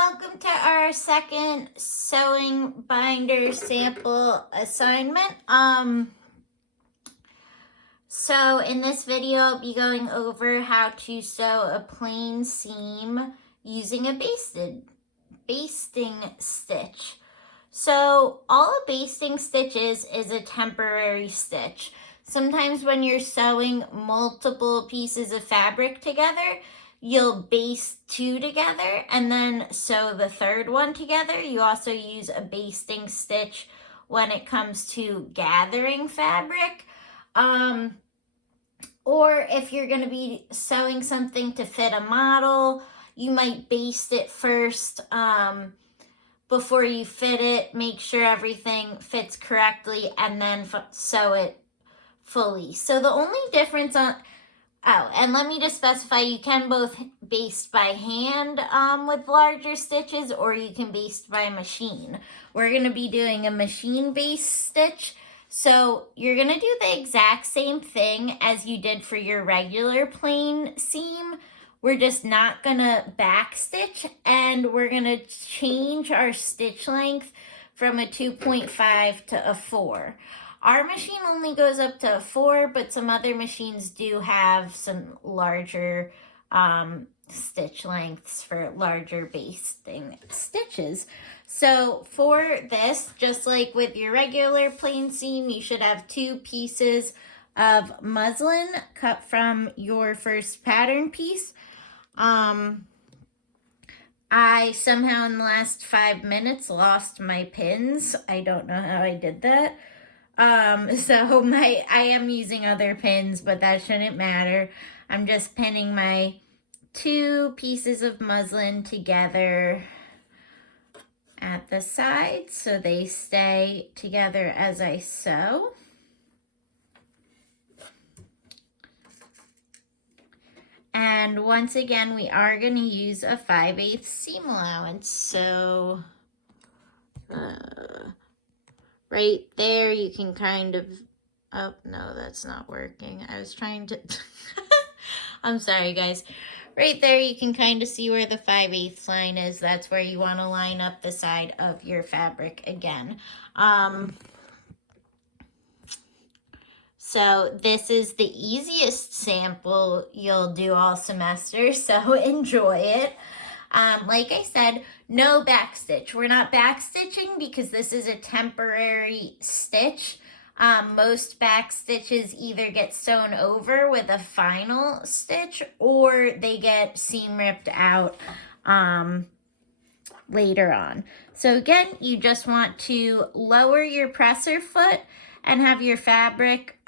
welcome to our second sewing binder sample assignment. So in this video, I'll be going over how to sew a plain seam using a basting stitch. So all a basting stitch is a temporary stitch. Sometimes when you're sewing multiple pieces of fabric together, you'll baste two together and then sew the third one together. You also use a basting stitch when it comes to gathering fabric. Or if you're going to be sewing something to fit a model, you might baste it first before you fit it. Make sure everything fits correctly and then sew it fully. So the only difference and let me just specify, you can both baste by hand with larger stitches, or you can baste by machine. We're going to be doing a machine based stitch. So you're going to do the exact same thing as you did for your regular plain seam. We're just not going to back stitch, and we're going to change our stitch length from a 2.5 to a 4. Our machine only goes up to a 4, but some other machines do have some larger stitch lengths for larger basting stitches. So for this, just like with your regular plain seam, you should have 2 pieces of muslin cut from your first pattern piece. I somehow in the last 5 minutes lost my pins. I don't know how I did that. So I am using other pins, but that shouldn't matter. I'm just pinning my 2 pieces of muslin together at the sides so they stay together as I sew. And once again, we are going to use a 5/8 seam allowance. So right there, you can kind of, oh, no, that's not working. I was trying to, I'm sorry, guys. Right there, you can kind of see where the 5/8 line is. That's where you want to line up the side of your fabric again. So this is the easiest sample you'll do all semester, so enjoy it. Like I said, no back stitch. We're not back stitching because this is a temporary stitch. Most back stitches either get sewn over with a final stitch, or they get seam ripped out later on. So again, you just want to lower your presser foot and have your fabric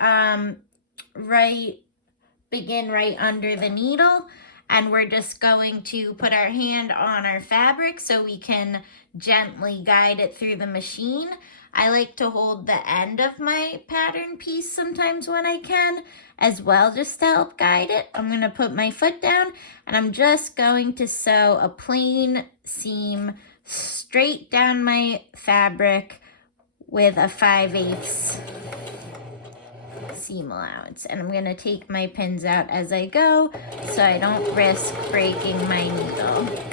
begin right under the needle. And we're just going to put our hand on our fabric so we can gently guide it through the machine. I like to hold the end of my pattern piece sometimes when I can as well, just to help guide it. I'm going to put my foot down and I'm just going to sew a plain seam straight down my fabric with a 5/8 seam allowance. And I'm going to take my pins out as I go so I don't risk breaking my needle.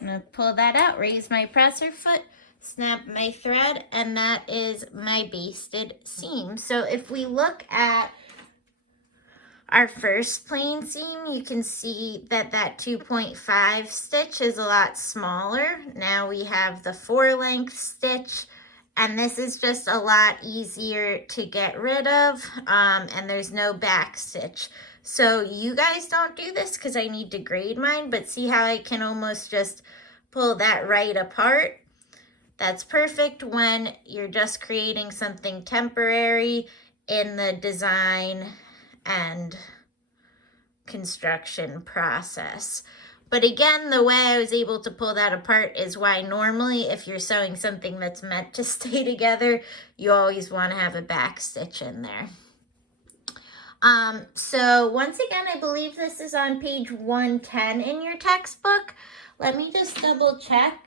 I'm going to pull that out, raise my presser foot, snap my thread, and that is my basted seam. So if we look at our first plain seam, you can see that that 2.5 stitch is a lot smaller. Now we have the 4 length stitch, and this is just a lot easier to get rid of, and there's no back stitch. So you guys don't do this because I need to grade mine, but see how I can almost just pull that right apart? That's perfect when you're just creating something temporary in the design and construction process. But again, the way I was able to pull that apart is why normally if you're sewing something that's meant to stay together, you always want to have a back stitch in there. So once again, I believe this is on page 110 in your textbook. Let me just double check.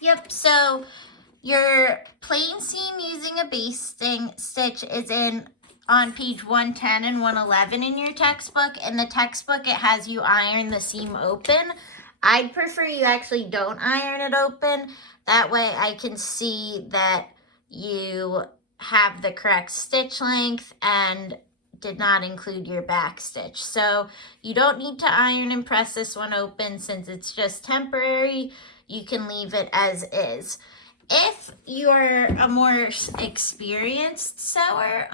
Yep, so your plain seam using a basting stitch is on page 110 and 111 in your textbook. In the textbook, it has you iron the seam open. I'd prefer you actually don't iron it open. That way I can see that you have the correct stitch length and did not include your back stitch. So you don't need to iron and press this one open since it's just temporary. You can leave it as is. If you're a more experienced sewer,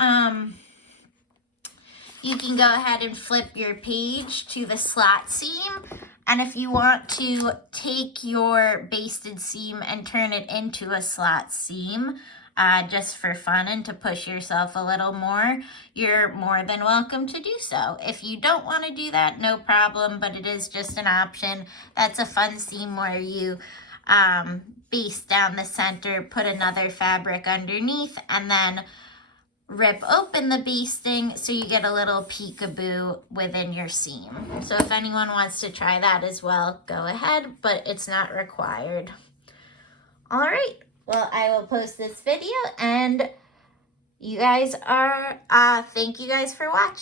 you can go ahead and flip your page to the slot seam. And if you want to take your basted seam and turn it into a slot seam, just for fun and to push yourself a little more, you're more than welcome to do so. If you don't want to do that, no problem, but it is just an option. That's a fun seam where you baste down the center, put another fabric underneath, and then rip open the basting so you get a little peekaboo within your seam. So if anyone wants to try that as well, go ahead, but it's not required. All right, well, I will post this video, and you guys are, thank you guys for watching.